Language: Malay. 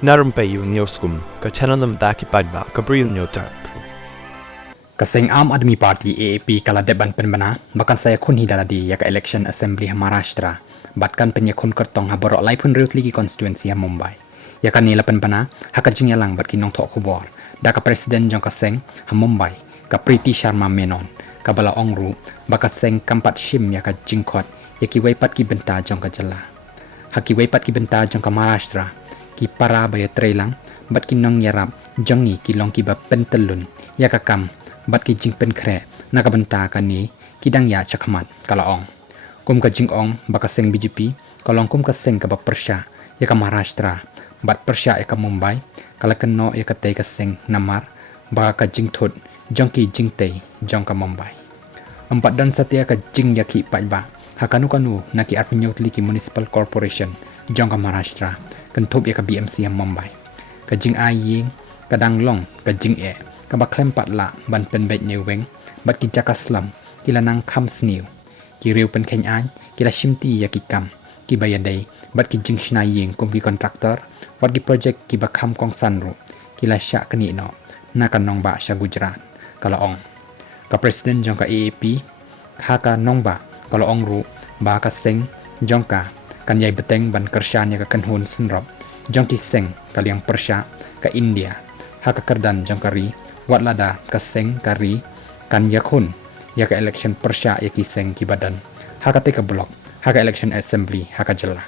Na Rympei U Hynñiewtrep ka channel nabynta ki padba ka Bri U Hynñiewtrep. Kasing Aam Aadmi Party AAP kala deban penbana bahkan saya khun hidaladi ya ka election assembly Maharashtra batkan penyekhun kertong ha baroh lai pun riut ligi constituency ha Mumbai ya kan nila penbana haka jingyalang bat kinong thok khubor da ka presiden jong kaseng ha Mumbai ka Priti Sharma Menon ka bala ongru baka seng kampat shim ya ka jingkhot ya ki waipat ki benta jong ka jala haki waipat ki benta jong ka Maharashtra ki para baya trailang bat kinong yarap jongi ki long ki ba pentelun ya ka kam bat ki jing pen kre na ka benta ka ni kidang ya chakhamat kala ong kum ka jing ong baka seng BJP kalong kum ka seng ka ba persya ya ka Maharashtra bat persya ya ka Mumbai kala kenno ya ka te ka seng Namar baka ka jing thut jong ki jing te jong ka Mumbai empat dan satya ka jing ya ki pa ba hakanu kanu na ki arpinyot ki municipal corporation jong ka Maharashtra kentup ya ka BMC yang Mumbai ka jing aying kadang long ka jing e ka ba klem pat la ban pen bet neweng bat ki jaka slam ki lanang kham sniu ki riu pen khen ai ki la shimti ya ki kam ki bayadai bat ki jing shna ying kum ki kontraktor wat ki project ki ba kham kong sanru ki la sha kani no na kan nong ba sha Gujarat kala ong ka presiden jong ka AAP ha ka nong ba kala ong ru ba ka seng jong ka kan yai beteng ban Kyrshang ya ka kanhun sunrop jong ki seng kaliang persya ka India ha ka kerdan jong ka ri wat lada ka seng ka ri kan Iakhun ya ka election persya ya ki seng ki badan ha ka te ka blok ha ka election assembly ha ka jala